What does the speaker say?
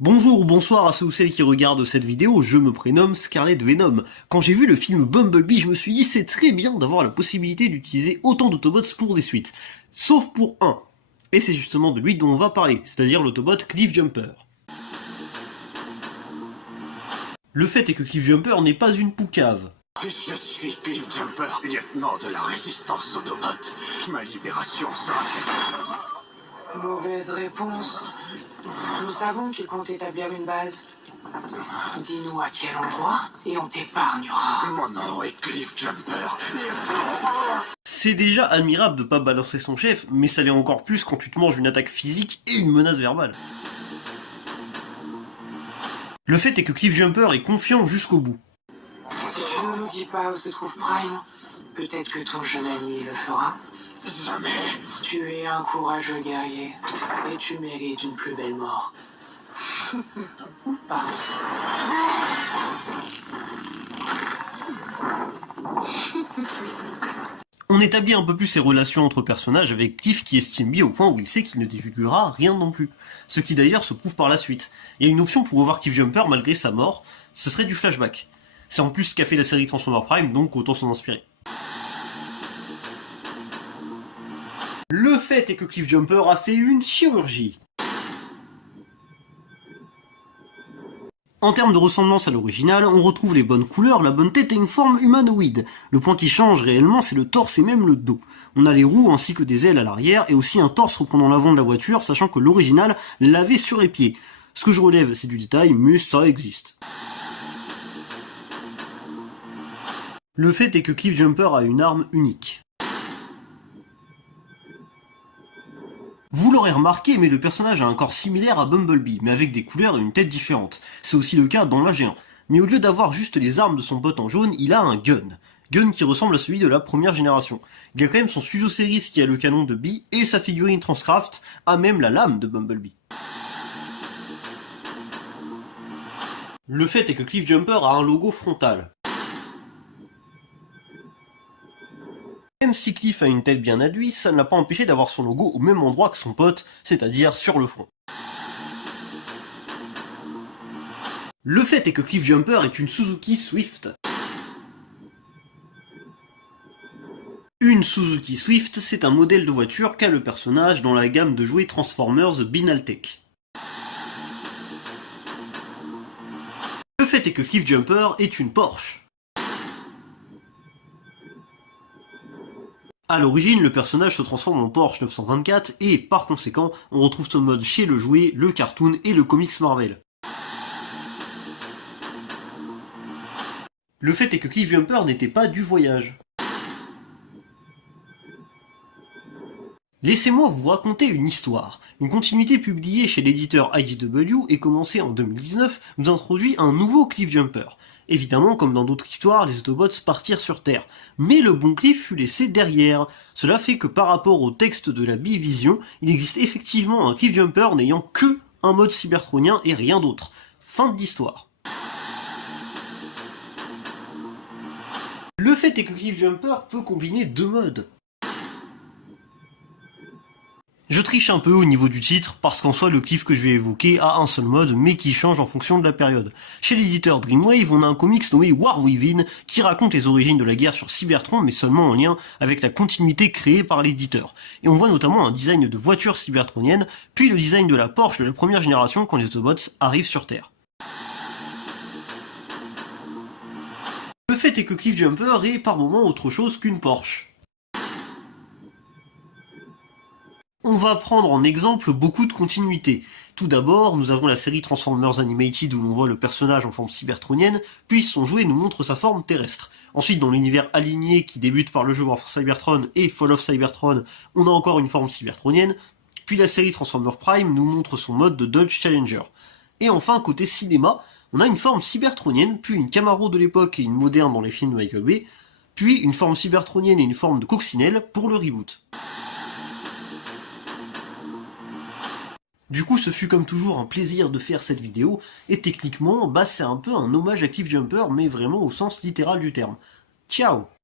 Bonjour ou bonsoir à ceux ou celles qui regardent cette vidéo, je me prénomme Scarlet Venom. Quand j'ai vu le film Bumblebee, je me suis dit c'est très bien d'avoir la possibilité d'utiliser autant d'Autobots pour des suites. Sauf pour un. Et c'est justement de lui dont on va parler, c'est-à-dire l'Autobot Cliffjumper. Le fait est que Cliffjumper n'est pas une poucave. Je suis Cliffjumper, lieutenant de la résistance Autobot. Ma libération sera... Mauvaise réponse. Nous savons qu'il compte établir une base. Dis-nous à quel endroit et on t'épargnera. Mon nom est Cliffjumper. C'est déjà admirable de pas balancer son chef, mais ça l'est encore plus quand tu te manges une attaque physique et une menace verbale. Le fait est que Cliffjumper est confiant jusqu'au bout. Si tu ne nous dis pas où se trouve Prime, peut-être que ton jeune ami le fera. Jamais. Tu es un courageux guerrier et tu mérites une plus belle mort. Ou pas. On établit un peu plus ses relations entre personnages avec Cliff qui estime bien au point où il sait qu'il ne divulguera rien non plus. Ce qui d'ailleurs se prouve par la suite. Il y a une option pour revoir Cliffjumper malgré sa mort, ce serait du flashback. C'est en plus ce qu'a fait la série Transformers Prime, donc autant s'en inspirer. Le fait est que Cliffjumper a fait une chirurgie. En termes de ressemblance à l'original, on retrouve les bonnes couleurs, la bonne tête et une forme humanoïde. Le point qui change réellement, c'est le torse et même le dos. On a les roues ainsi que des ailes à l'arrière et aussi un torse reprenant l'avant de la voiture, sachant que l'original l'avait sur les pieds. Ce que je relève, c'est du détail, mais ça existe. Le fait est que Cliffjumper a une arme unique. Vous l'aurez remarqué, mais le personnage a un corps similaire à Bumblebee, mais avec des couleurs et une tête différentes. C'est aussi le cas dans l'AG1. Mais au lieu d'avoir juste les armes de son pote en jaune, il a un gun. Gun qui ressemble à celui de la première génération. Il a quand même son Studio Series qui a le canon de Bee, et sa figurine Transcraft a même la lame de Bumblebee. Le fait est que Cliffjumper a un logo frontal. Même si Cliff a une tête bien aduite, ça ne l'a pas empêché d'avoir son logo au même endroit que son pote, c'est-à-dire sur le front. Le fait est que Cliffjumper est une Suzuki Swift. Une Suzuki Swift, c'est un modèle de voiture qu'a le personnage dans la gamme de jouets Transformers Binaltech. Le fait est que Cliffjumper est une Porsche. A l'origine, le personnage se transforme en Porsche 924 et, par conséquent, on retrouve ce mode chez le jouet, le cartoon et le comics Marvel. Le fait est que Cliffjumper n'était pas du voyage. Laissez-moi vous raconter une histoire. Une continuité publiée chez l'éditeur IDW et commencée en 2019 nous introduit un nouveau Cliffjumper. Évidemment, comme dans d'autres histoires, les Autobots partirent sur Terre. Mais le bon Cliff fut laissé derrière. Cela fait que par rapport au texte de la Bee-Vision, il existe effectivement un Cliffjumper n'ayant que un mode cybertronien et rien d'autre. Fin de l'histoire. Le fait est que Cliffjumper peut combiner deux modes. Je triche un peu au niveau du titre, parce qu'en soi le Cliff que je vais évoquer a un seul mode, mais qui change en fonction de la période. Chez l'éditeur Dreamwave, on a un comics nommé War Within, qui raconte les origines de la guerre sur Cybertron, mais seulement en lien avec la continuité créée par l'éditeur. Et on voit notamment un design de voiture cybertronienne, puis le design de la Porsche de la première génération quand les Autobots arrivent sur Terre. Le fait est que Cliffjumper est par moments autre chose qu'une Porsche. On va prendre en exemple beaucoup de continuités. Tout d'abord, nous avons la série Transformers Animated où l'on voit le personnage en forme cybertronienne, puis son jouet nous montre sa forme terrestre. Ensuite, dans l'univers aligné qui débute par le jeu War for Cybertron et Fall of Cybertron, on a encore une forme cybertronienne, puis la série Transformers Prime nous montre son mode de Dodge Challenger. Et enfin, côté cinéma, on a une forme cybertronienne, puis une Camaro de l'époque et une moderne dans les films de Michael Bay, puis une forme cybertronienne et une forme de coccinelle pour le reboot. Du coup, ce fut comme toujours un plaisir de faire cette vidéo, et techniquement, c'est un peu un hommage à Cliffjumper, mais vraiment au sens littéral du terme. Ciao!